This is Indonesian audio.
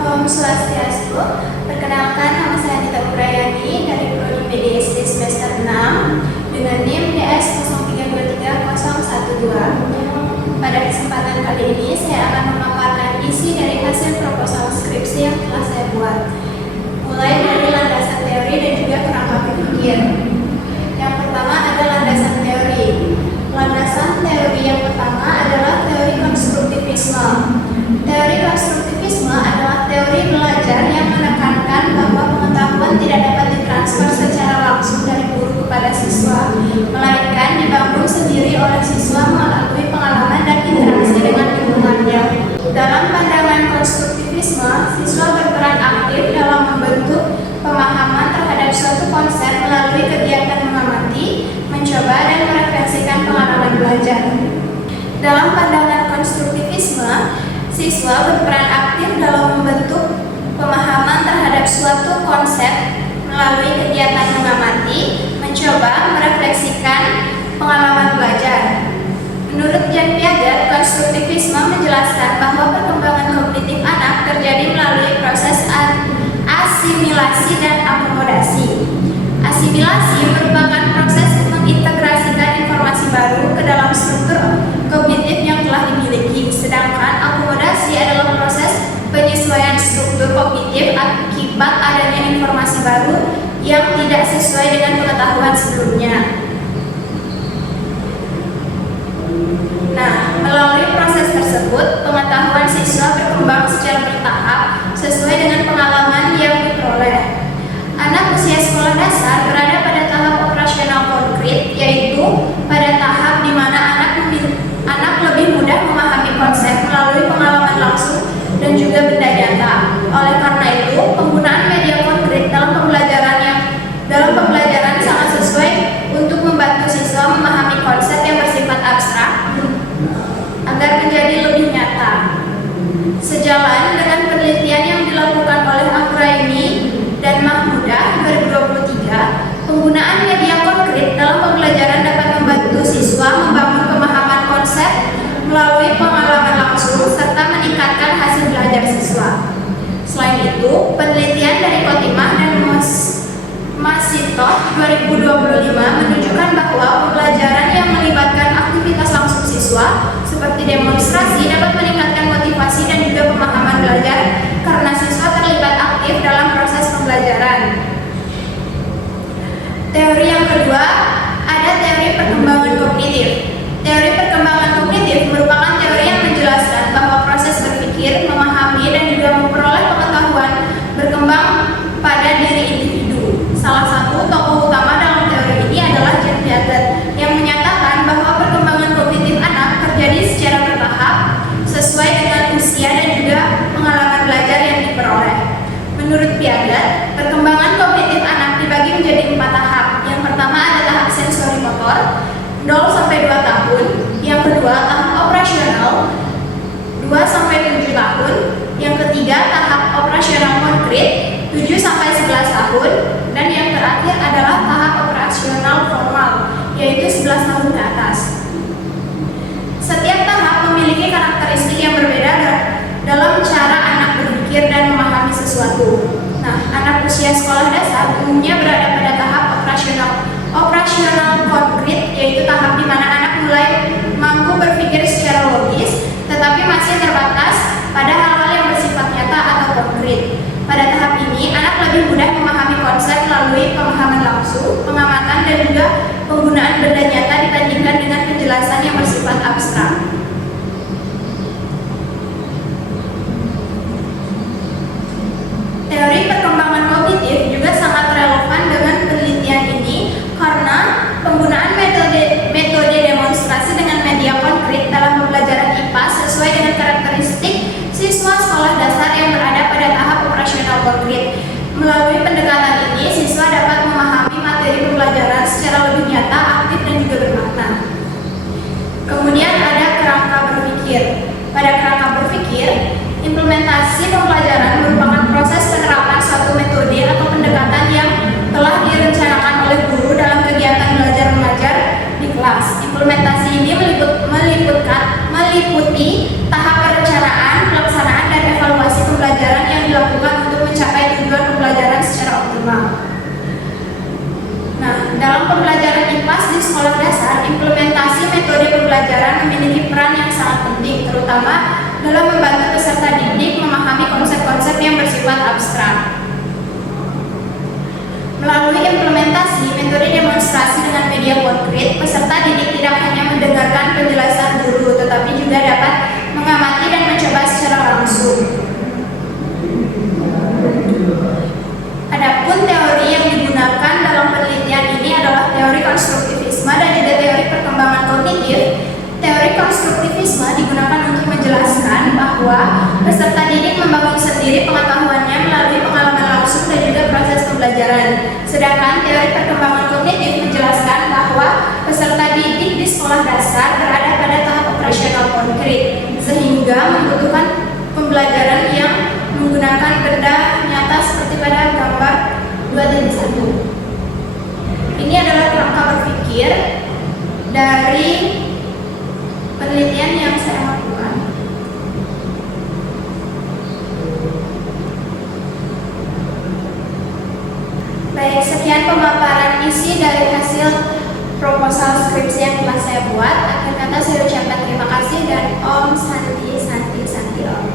Om Swastiastu. Perkenalkan, nama saya Anita Ugrayani dari Prodi PDSD semester 6 dengan NIM DS 0323-012. Pada kesempatan kali ini saya akan memaparkan isi dari hasil proposal skripsi yang telah saya buat, mulai dari landasan teori dan juga kerangka berpikir. Yang pertama ada landasan teori. Landasan teori yang pertama adalah teori konstruktivisme. Teori konstruktivisme adalah teori belajar yang menekankan bahwa pengetahuan tidak dapat ditransfer secara langsung dari guru kepada siswa, melainkan dibangun sendiri oleh siswa melalui pengalaman dan interaksi dengan lingkungannya. Dalam pandangan konstruktivisme, siswa berperan aktif dalam membentuk pemahaman terhadap suatu konsep melalui kegiatan mengamati, mencoba, dan merefleksikan pengalaman belajar. Dalam pandangan konstruktivisme, siswa berperan aktif dalam membentuk pemahaman terhadap suatu konsep melalui kegiatan mengamati, mencoba, merefleksikan pengalaman belajar. Menurut Jan Piaget, konstruktivisme menjelaskan bahwa perkembangan kognitif anak terjadi melalui proses asimilasi dan akomodasi. Asimilasi merupakan proses mengintegrasikan informasi baru ke dalam struktur kognitif yang telah dimiliki, sedangkan akomodasi adalah proses penyesuaian struktur kognitif akibat adanya informasi baru yang tidak sesuai dengan pengetahuan sebelumnya. Nah, melalui proses tersebut, pengetahuan siswa berkembang secara bertahap sesuai dengan pengalaman yang diperoleh. Anak usia sekolah dasar berada pada tahap operasional konkret, yaitu pada tahap di mana anak lebih mudah memahami konsep melalui pengalaman langsung dan juga benda nyata. Oleh karena itu, penggunaan media konkret dalam pembelajaran sangat sesuai untuk membantu siswa memahami konsep yang bersifat abstrak agar menjadi lebih nyata. Sejalan dengan penelitian yang dilakukan oleh Anggraini dan Mahmudah 2023, penggunaan media konkret dalam pembelajaran dapat membantu siswa membangun pemahaman konsep melalui pengalaman langsung serta meningkatkan hasil belajar siswa. Selain itu, penelitian dari Kotimah dan Masitoh 2025 menunjukkan bahwa pembelajaran yang melibatkan aktivitas langsung siswa seperti demonstrasi dapat meningkatkan motivasi dan juga pemahaman belajar karena siswa terlibat aktif dalam proses pembelajaran. Teori yang kedua, ada teori perkembangan kognitif. Teori perkembangan kognitif merupakan teori yang menjelaskan bahwa proses berpikir, memahami, dan juga memperoleh pengetahuan berkembang pada diri individu. Salah satu tokoh utama dalam teori ini adalah Jan Piaget yang menyatakan bahwa perkembangan kognitif anak terjadi secara bertahap sesuai dengan usia dan juga pengalaman belajar yang diperoleh. Menurut Piaget, perkembangan kognitif anak dibagi menjadi 4 tahap. Yang pertama ada tahap sensori motor 0-2 tahun, yang kedua tahap operasional 2-7 tahun, yang ketiga tahap operasional konkret 7-11 tahun, dan yang terakhir adalah tahap operasional formal yaitu 11 tahun ke atas. Setiap tahap memiliki karakteristik yang berbeda dalam cara anak berpikir dan memahami sesuatu. Nah, anak usia sekolah dasar umumnya berada pada tahap operasional konkret, yaitu tahap di mana anak mulai mampu berpikir secara logis, tetapi masih terbatas pada hal-hal yang bersifat nyata atau konkret. Pada tahap ini, anak lebih mudah memahami konsep melalui pemahaman langsung, pengamatan, dan juga penggunaan benda nyata dibandingkan dengan penjelasan yang bersifat abstrak. Teori perkembangan kognitif juga sangat relevan dengan penelitian ini karena penggunaan metode demonstrasi dengan media konkret dalam pembelajaran IPA sesuai dengan karakteristik siswa sekolah dasar yang berada pada tahap operasional konkret. Melalui pendekatan ini, siswa dapat memahami materi pembelajaran secara lebih nyata, aktif, dan juga bermakna. Kemudian ada kerangka berpikir. Pada kerangka berpikir, implementasi pembelajaran merupakan proses penerapan suatu metode atau pendekatan yang telah direncanakan oleh guru dalam kegiatan belajar mengajar di kelas. Implementasi ini meliputi tahap perencanaan, pelaksanaan, dan evaluasi pembelajaran yang dilakukan masih sekolah dasar, implementasi metode pembelajaran memiliki peran yang sangat penting, terutama dalam membantu peserta didik memahami konsep-konsep yang bersifat abstrak. Melalui implementasi metode demonstrasi dengan media konkret, peserta didik tidak hanya mendengarkan penjelasan guru, tetapi juga dapat mengamati dan mencoba secara langsung. Adapun teori yang digunakan dalam penelitian ini adalah teori konstruktivisme dan juga teori perkembangan kognitif. Teori konstruktivisme digunakan untuk menjelaskan bahwa peserta didik membangun sendiri pengetahuannya melalui pengalaman langsung dan juga proses pembelajaran. Sedangkan teori perkembangan kognitif menjelaskan bahwa peserta didik di sekolah dasar berada pada tahap operasional konkret, sehingga membutuhkan pembelajaran yang menggunakan benda nyata seperti pada gambar 2.1. Ini adalah kerangka berpikir dari penelitian yang saya lakukan. Baik, sekian pemaparan isi dari hasil proposal skripsi yang telah saya buat. Akhir kata saya ucapkan terima kasih dan Om Santi Santi Santi Om.